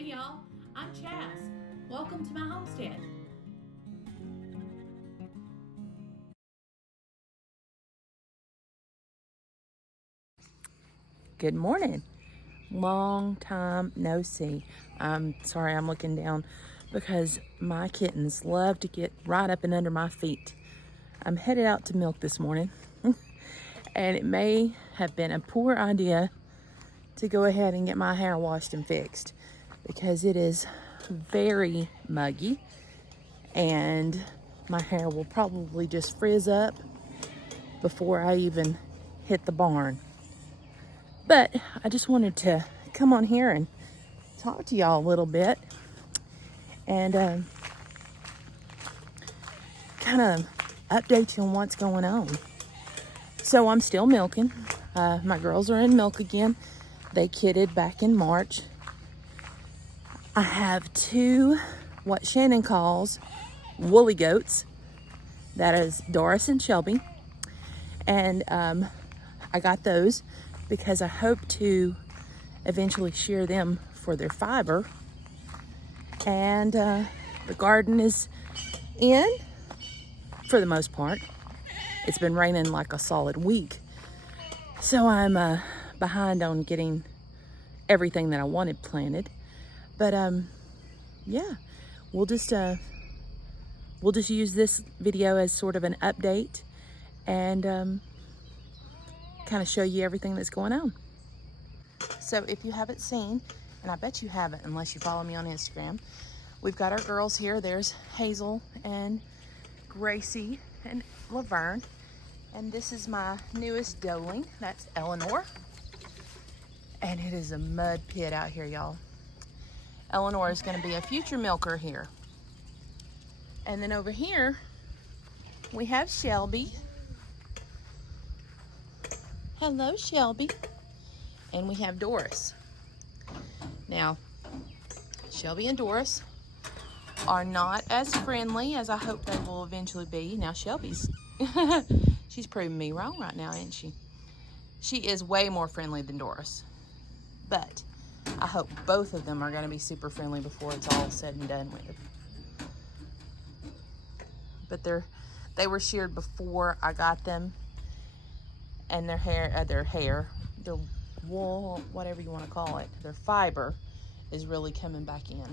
Hey y'all, I'm Chas. Welcome to my homestead. Good morning. Long time no see. I'm sorry I'm looking down because my kittens love to get right up and under my feet. I'm headed out to milk this morning and it may have been a poor idea to go ahead and get my hair washed and fixed because it is very muggy and my hair will probably just frizz up before I even hit the barn. But I just wanted to come on here and talk to y'all a little bit and kind of update you on what's going on. So I'm still milking. My girls are in milk again. They kidded back in March. I have two, what Shannon calls woolly goats. That is Doris and Shelby. And I got those because I hope to eventually shear them for their fiber. And the garden is in for the most part. It's been raining like a solid week. So I'm behind on getting everything that I wanted planted. But yeah, we'll just use this video as sort of an update and kind of show you everything that's going on. So if you haven't seen, and I bet you haven't unless you follow me on Instagram, we've got our girls here. There's Hazel and Gracie and Laverne. And this is my newest doeling. That's Eleanor. And it is a mud pit out here, y'all. Eleanor is going to be a future milker here. And then over here, we have Shelby. Hello, Shelby. And we have Doris. Now, Shelby and Doris are not as friendly as I hope they will eventually be. Now, Shelby's, she's proving me wrong right now, isn't she? She is way more friendly than Doris. But I hope both of them are going to be super friendly before it's all said and done with. But they were sheared before I got them. And their wool, whatever you want to call it, their fiber is really coming back in.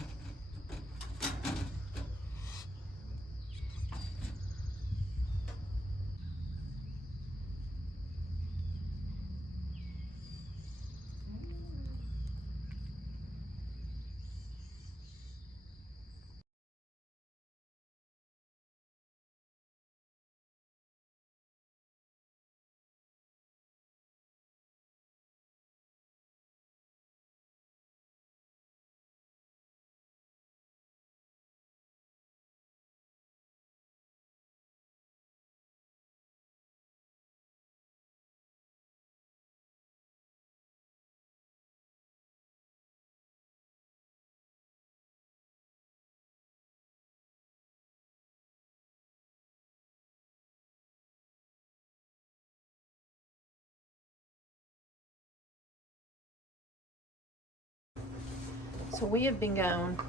So we have been gone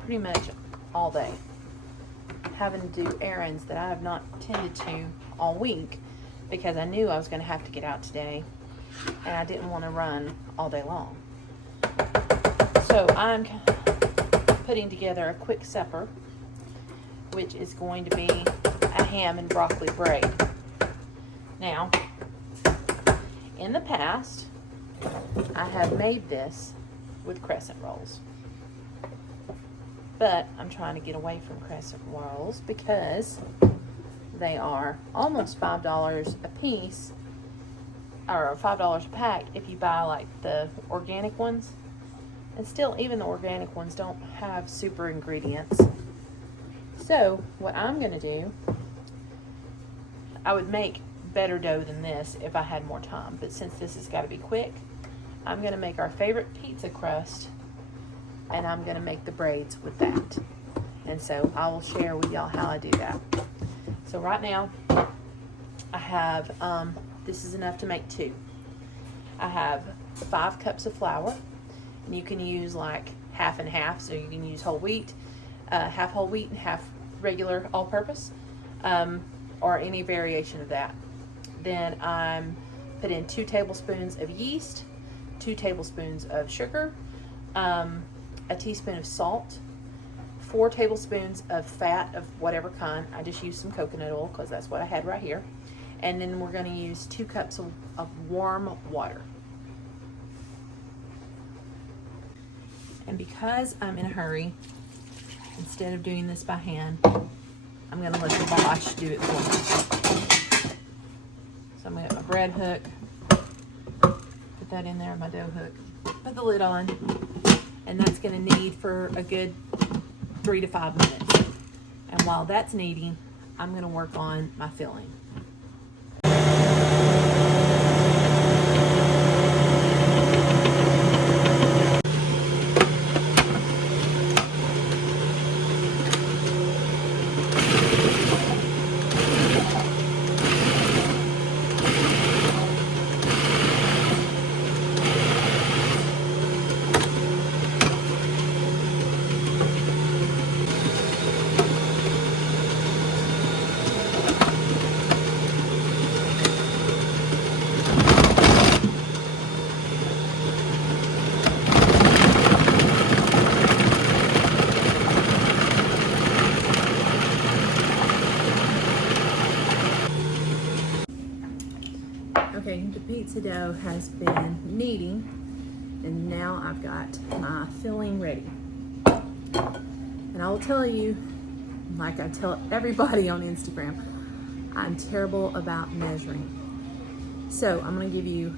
pretty much all day, having to do errands that I have not tended to all week because I knew I was going to have to get out today and I didn't want to run all day long. So I'm putting together a quick supper, which is going to be a ham and broccoli braid. Now, in the past, I have made this with crescent rolls. But I'm trying to get away from crescent rolls because they are almost $5 a piece, or $5 a pack if you buy like the organic ones. And still, even the organic ones don't have super ingredients. So what I'm going to do, I would make better dough than this if I had more time. But since this has got to be quick, I'm going to make our favorite pizza crust, and I'm going to make the braids with that. And so I will share with y'all how I do that. So right now, I have, this is enough to make 2. I have 5 cups of flour, and you can use like half and half, so you can use whole wheat, half whole wheat and half regular all-purpose, or any variation of that. Then I'm put in 2 tablespoons of yeast, 2 tablespoons of sugar, a teaspoon of salt, 4 tablespoons of fat of whatever kind. I just used some coconut oil because that's what I had right here. And then we're going to use 2 cups of warm water. And because I'm in a hurry, instead of doing this by hand, I'm going to let the Bosch do it for me. So I'm going to get my bread hook, put that in there, my dough hook, put the lid on, and that's going to knead for a good 3 to 5 minutes. And while that's kneading, I'm going to work on my filling. Okay, the pizza dough has been kneading, and now I've got my filling ready. And I will tell you, like I tell everybody on Instagram, I'm terrible about measuring. So I'm going to give you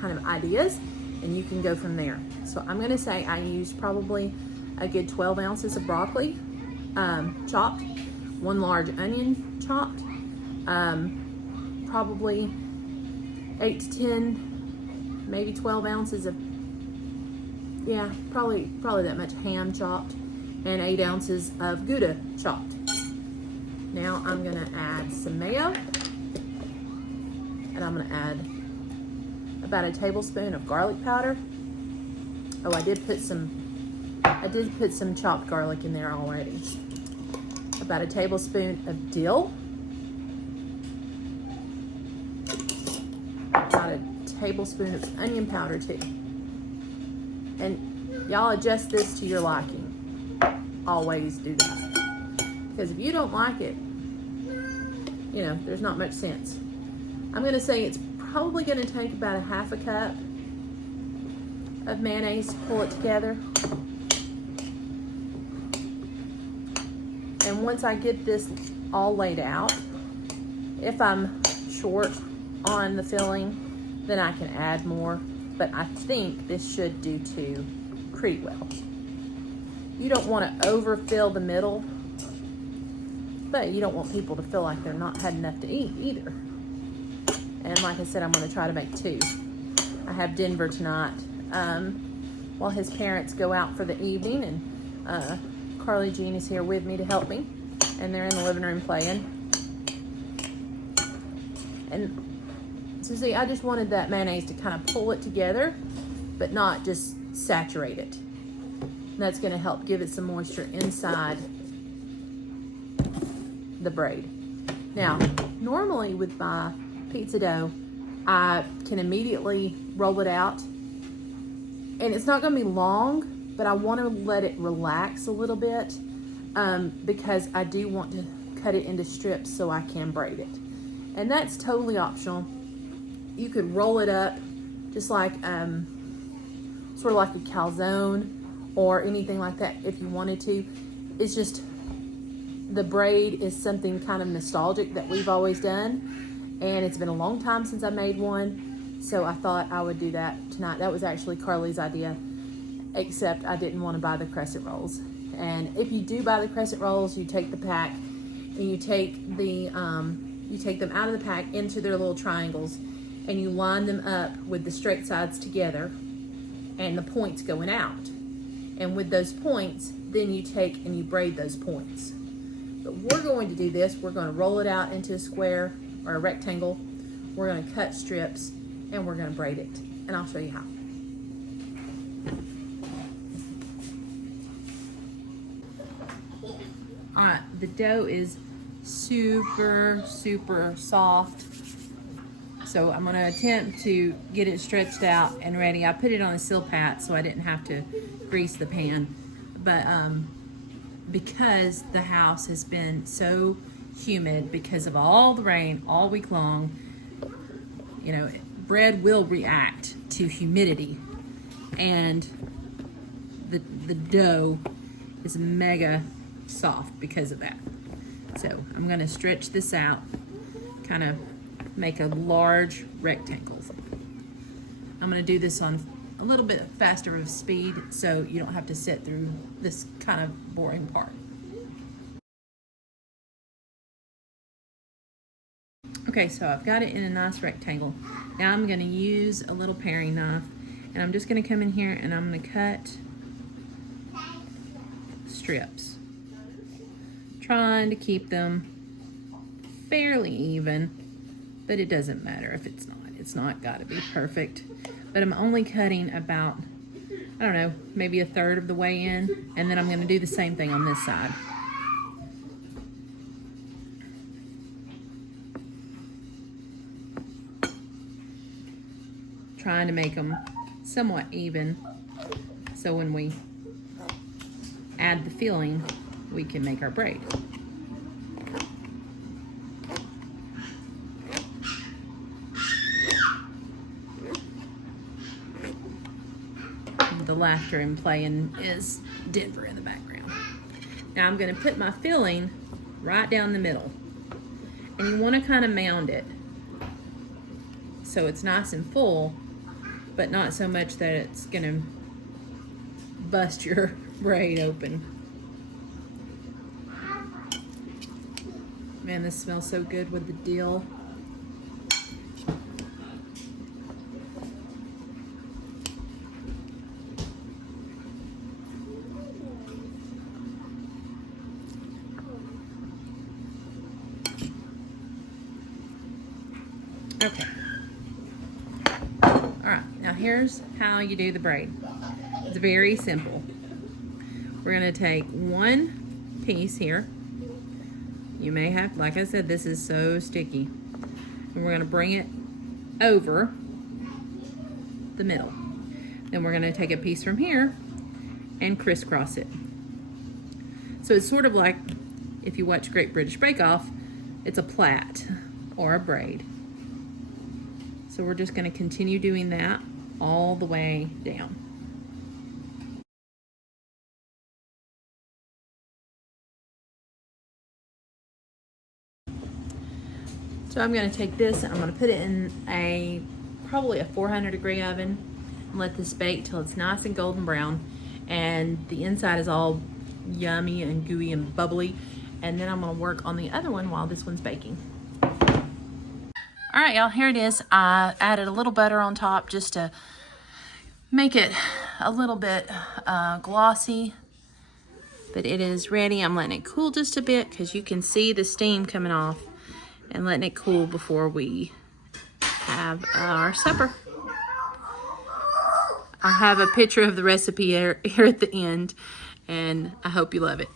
kind of ideas, and you can go from there. So I'm going to say I used probably a good 12 ounces of broccoli chopped, 1 large onion chopped, probably 8 to 10, maybe 12 ounces of, yeah, probably that much ham chopped, and 8 ounces of Gouda chopped. Now I'm gonna add some mayo, and I'm gonna add about a tablespoon of garlic powder. Oh, I did put some chopped garlic in there already. About a tablespoon of dill. About a tablespoon of onion powder too. And y'all adjust this to your liking. Always do that. Because if you don't like it, you know, there's not much sense. I'm gonna say it's probably gonna take about a half a cup of mayonnaise to pull it together. And once I get this all laid out, if I'm short on the filling, then I can add more, but I think this should do too pretty well. You don't want to overfill the middle, but you don't want people to feel like they're not had enough to eat either. And like I said, I'm going to try to make 2. I have Denver tonight while his parents go out for the evening, and Carly Jean is here with me to help me, and they're in the living room playing. And so see, I just wanted that mayonnaise to kind of pull it together, but not just saturate it. And that's going to help give it some moisture inside the braid. Now, normally with my pizza dough, I can immediately roll it out, and it's not going to be long, but I want to let it relax a little bit because I do want to cut it into strips so I can braid it. And that's totally optional. You could roll it up just like sort of like a calzone or anything like that if you wanted to. It's just the braid is something kind of nostalgic that we've always done, and it's been a long time since I made one, so I thought I would do that tonight. That was actually Carly's idea, except I didn't want to buy the crescent rolls. And if you do buy the crescent rolls, you take the pack and you take them out of the pack into their little triangles, and you line them up with the straight sides together and the points going out. And with those points, then you take and you braid those points. But we're going to do this. We're going to roll it out into a square or a rectangle. We're going to cut strips, and we're going to braid it. And I'll show you how. the dough is super, super soft. So I'm gonna attempt to get it stretched out and ready. I put it on a Silpat so I didn't have to grease the pan. But because the house has been so humid because of all the rain all week long, you know, bread will react to humidity, and the dough is mega soft because of that. So I'm gonna stretch this out, kind of make a large rectangle. I'm gonna do this on a little bit faster of speed so you don't have to sit through this kind of boring part. Okay, so I've got it in a nice rectangle. Now I'm gonna use a little paring knife, and I'm just gonna come in here and I'm gonna cut strips, trying to keep them fairly even, but it doesn't matter if it's not. It's not gotta be perfect, but I'm only cutting about, I don't know, maybe a third of the way in, and then I'm gonna do the same thing on this side. Trying to make them somewhat even, so when we add the filling, we can make our braid. The laughter and playing is Denver in the background. Now I'm going to put my filling right down the middle, and you want to kind of mound it so it's nice and full, but not so much that it's going to bust your braid open. Man, this smells so good with the dill. Okay. All right, now here's how you do the braid. It's very simple. We're gonna take one piece here. You may have, like I said, this is so sticky. And we're gonna bring it over the middle. Then we're gonna take a piece from here and crisscross it. So it's sort of like, if you watch Great British Bake Off, it's a plait or a braid. So we're just going to continue doing that all the way down. So I'm going to take this and I'm going to put it in probably a 400-degree oven and let this bake till it's nice and golden brown and the inside is all yummy and gooey and bubbly. And then I'm going to work on the other one while this one's baking. All right, y'all, here it is. I added a little butter on top just to make it a little bit glossy, but it is ready. I'm letting it cool just a bit because you can see the steam coming off, and letting it cool before we have our supper. I have a picture of the recipe here at the end, and I hope you love it.